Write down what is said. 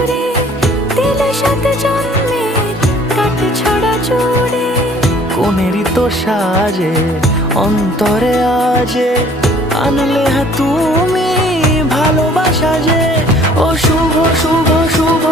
সুরে দিলে সাত জন্মের কাট ছড়া জুড়ে। কোনেরই তো সাজে অন্তরে আজে আনলে হ্যাঁ তুমি ভালোবাসা যে। ও শুভ শুভ শুভ